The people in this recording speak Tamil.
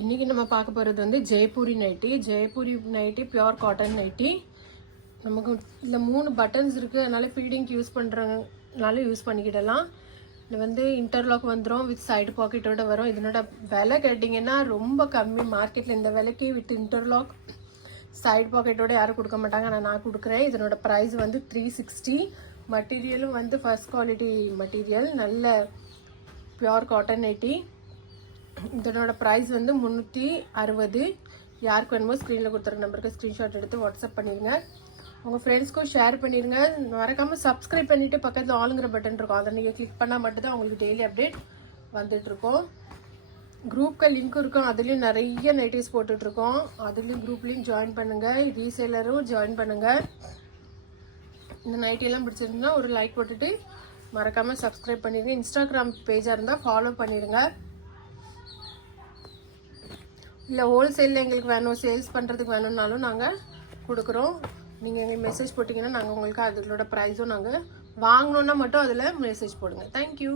இன்றைக்கி நம்ம பார்க்க போகிறது வந்து Jaipuri nightie pure cotton nightie. நமக்கு இதில் 3 பட்டன்ஸ் இருக்குது, அதனால் ஃபீடிங்க்கு யூஸ் பண்ணுறதுனால யூஸ் பண்ணிக்கிடலாம். இது வந்து இன்டர்லாக் வந்துடும், வித் சைடு பாக்கெட்டோடு வரும். இதனோட விலை கேட்டிங்கன்னா ரொம்ப கம்மி. மார்க்கெட்டில் இந்த விலைக்கு வித் இன்டர்லாக் சைடு பாக்கெட்டோடு யாரும் கொடுக்க மாட்டாங்க, ஆனால் நான் கொடுக்குறேன். இதனோட ப்ரைஸ் வந்து 360. மெட்டீரியலும் வந்து ஃபர்ஸ்ட் குவாலிட்டி மெட்டீரியல், நல்ல பியோர் காட்டன் நைட்டி. இதனோட ப்ரைஸ் வந்து 360. யாருக்கு வேணுமோ ஸ்க்ரீனில் கொடுத்துருக்க நம்பருக்கு ஸ்க்ரீன்ஷாட் எடுத்து வாட்ஸ்அப் பண்ணிடுங்க. உங்கள் ஃப்ரெண்ட்ஸ்க்கும் ஷேர் பண்ணிடுங்க. மறக்காமல் சப்ஸ்கிரைப் பண்ணிவிட்டு பக்கத்தில் ஆளுங்கிற பட்டன் இருக்கும், அதை நீங்கள் கிளிக் பண்ணால் மட்டும்தான் உங்களுக்கு டெய்லி அப்டேட் வந்துட்டுருக்கோம். குரூப்க்கு லிங்க் இருக்கும், அதுலேயும் நிறைய நைட்டிஸ் போட்டுட்ருக்கோம். அதுலேயும் குரூப்லேயும் ஜாயின் பண்ணுங்கள், ரீசேலரும் ஜாயின் பண்ணுங்கள். இந்த நைட்டியெல்லாம் பிடிச்சிருந்தா ஒரு லைக் போட்டுட்டு மறக்காமல் சப்ஸ்கிரைப் பண்ணிடுங்க. இன்ஸ்டாகிராம் பேஜாக இருந்தால் ஃபாலோ பண்ணிடுங்க. இல்லை ஹோல்சேலில் எங்களுக்கு வேணும், சேல்ஸ் பண்ணுறதுக்கு வேணும்னாலும் நாங்கள் கொடுக்குறோம். நீங்கள் எங்களுக்கு மெசேஜ் போட்டிங்கன்னா நாங்கள் உங்களுக்கு அதோட ப்ரைஸும் நாங்கள் வாங்கணுன்னா மட்டும் அதில் மெசேஜ் போடுங்க. தேங்க்யூ.